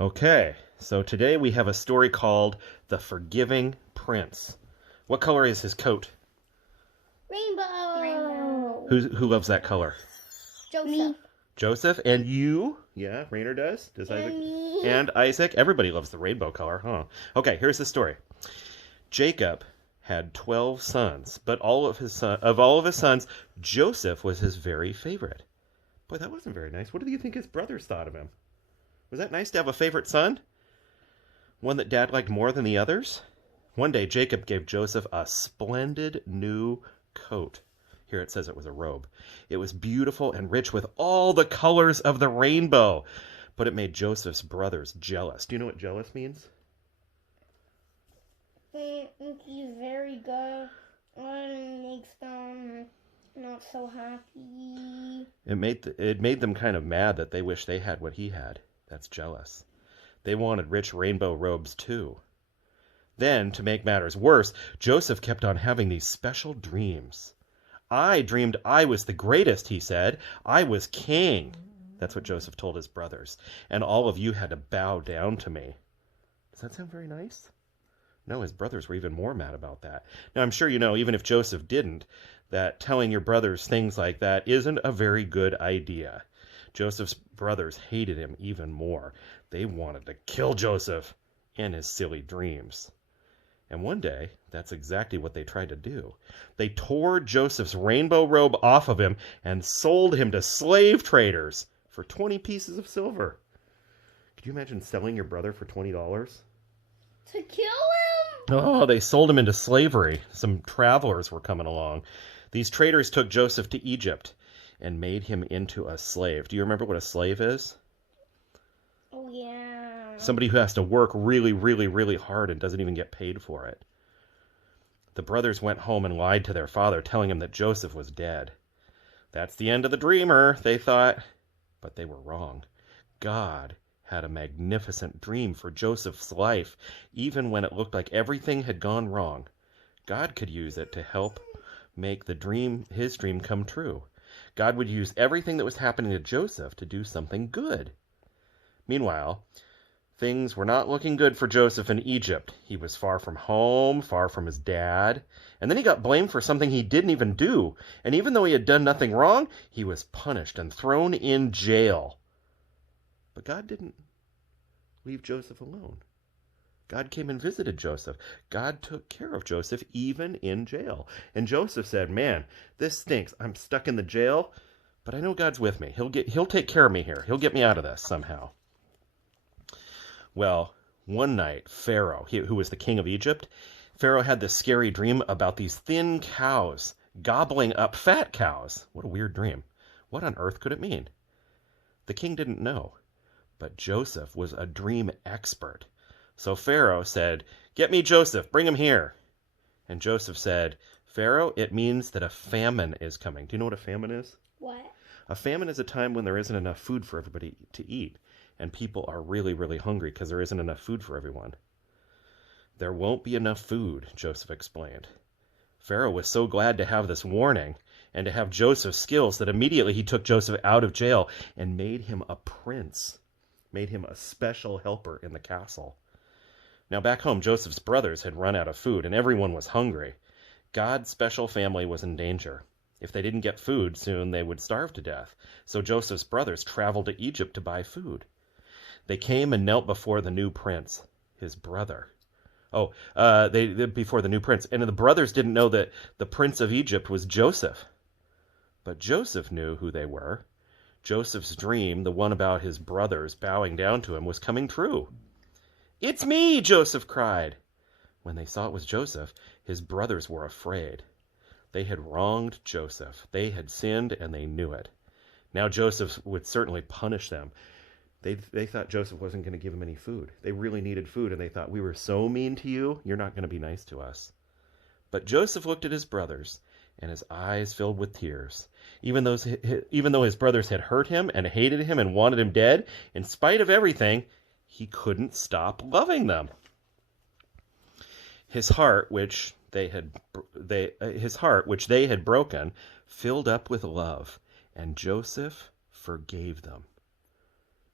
Okay, so today we have a story called The Forgiving Prince. What color is his coat? Rainbow. Who loves that color? Joseph. Me. Joseph, and you? Yeah, Rainer does. Does Isaac? Me. And Isaac. Everybody loves the rainbow color, huh? Okay, here's the story. Jacob had 12 sons, but of all of his sons, Joseph was his very favorite. Boy, that wasn't very nice. What do you think his brothers thought of him? Was that nice to have a favorite son? One that Dad liked more than the others? One day, Jacob gave Joseph a splendid new coat. Here it says it was a robe. It was beautiful and rich with all the colors of the rainbow. But it made Joseph's brothers jealous. Do you know what jealous means? He's very good. And makes them not so happy. It made them kind of mad that they wish they had what he had. That's jealous. They wanted rich rainbow robes too. Then, to make matters worse, Joseph kept on having these special dreams. I dreamed I was the greatest, he said. I was king. That's what Joseph told his brothers. And all of you had to bow down to me. Does that sound very nice? No, his brothers were even more mad about that. Now, I'm sure you know, even if Joseph didn't, that telling your brothers things like that isn't a very good idea. Joseph's brothers hated him even more. They wanted to kill Joseph and his silly dreams. And one day, that's exactly what they tried to do. They tore Joseph's rainbow robe off of him and sold him to slave traders for 20 pieces of silver. Could you imagine selling your brother for $20? To kill him? Oh, they sold him into slavery. Some travelers were coming along. These traders took Joseph to Egypt and made him into a slave. Do you remember what a slave is? Oh, yeah. Somebody who has to work really, really, really hard and doesn't even get paid for it. The brothers went home and lied to their father, telling him that Joseph was dead. That's the end of the dreamer, they thought. But they were wrong. God had a magnificent dream for Joseph's life, even when it looked like everything had gone wrong. God could use it to help make his dream come true. God would use everything that was happening to Joseph to do something good. Meanwhile, things were not looking good for Joseph in Egypt. He was far from home, far from his dad, and then he got blamed for something he didn't even do. And even though he had done nothing wrong, he was punished and thrown in jail. But God didn't leave Joseph alone. God came and visited Joseph. God took care of Joseph even in jail. And Joseph said, "Man, this stinks. I'm stuck in the jail, but I know God's with me. He'll take care of me here. He'll get me out of this somehow." Well, one night, Pharaoh, who was the king of Egypt, Pharaoh had this scary dream about these thin cows gobbling up fat cows. What a weird dream. What on earth could it mean? The king didn't know, but Joseph was a dream expert. So Pharaoh said, "Get me Joseph, bring him here." And Joseph said, "Pharaoh, it means that a famine is coming." Do you know what a famine is? What? A famine is a time when there isn't enough food for everybody to eat, and people are really, really hungry because there isn't enough food for everyone. There won't be enough food, Joseph explained. Pharaoh was so glad to have this warning and to have Joseph's skills that immediately he took Joseph out of jail and made him a prince, made him a special helper in the castle. Now back home, Joseph's brothers had run out of food and everyone was hungry. God's special family was in danger. If they didn't get food, soon they would starve to death. So Joseph's brothers traveled to Egypt to buy food. They came and knelt before the new prince, his brother. Before the new prince. And the brothers didn't know that the prince of Egypt was Joseph. But Joseph knew who they were. Joseph's dream, the one about his brothers bowing down to him, was coming true. "It's me!" Joseph cried. When they saw it was Joseph, his brothers were afraid. They had wronged Joseph. They had sinned, and they knew it. Now Joseph would certainly punish them. They thought Joseph wasn't going to give them any food. They really needed food, and they thought, "We were so mean to you, you're not going to be nice to us." But Joseph looked at his brothers, and his eyes filled with tears. Even though his brothers had hurt him and hated him and wanted him dead, in spite of everything, he couldn't stop loving them. His heart, which they had broken, filled up with love, and Joseph forgave them.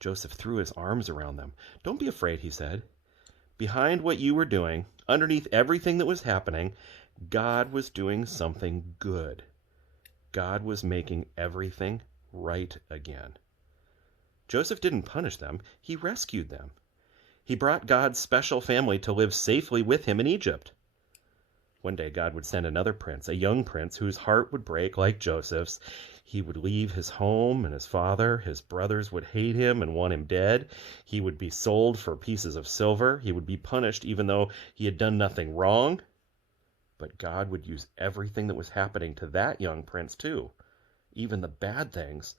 Joseph threw his arms around them. "Don't be afraid," he said. "Behind what you were doing, underneath everything that was happening, God was doing something good. God was making everything right again." Joseph didn't punish them. He rescued them. He brought God's special family to live safely with him in Egypt. One day God would send another prince, a young prince whose heart would break like Joseph's. He would leave his home and his father. His brothers would hate him and want him dead. He would be sold for pieces of silver. He would be punished even though he had done nothing wrong. But God would use everything that was happening to that young prince too, even the bad things,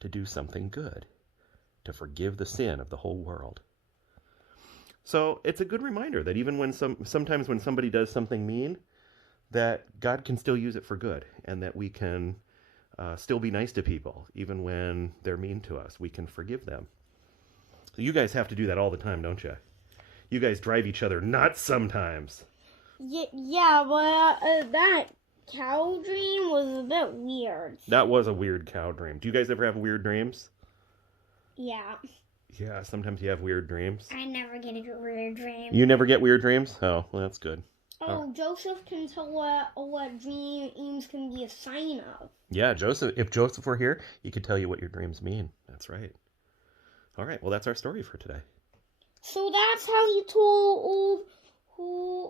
to do something good, to forgive the sin of the whole world. So it's a good reminder that even when sometimes when somebody does something mean, that God can still use it for good, and that we can still be nice to people, even when they're mean to us. We can forgive them. So you guys have to do that all the time, don't you? You guys drive each other nuts sometimes. Yeah, but that cow dream was a bit weird. That was a weird cow dream. Do you guys ever have weird dreams? Yeah. Yeah, sometimes you have weird dreams. I never get a weird dream. You never get weird dreams? Oh, well, that's good. Oh, Joseph can tell what dreams can be a sign of. Yeah, Joseph. If Joseph were here, he could tell you what your dreams mean. That's right. All right, well, that's our story for today. So that's how he told who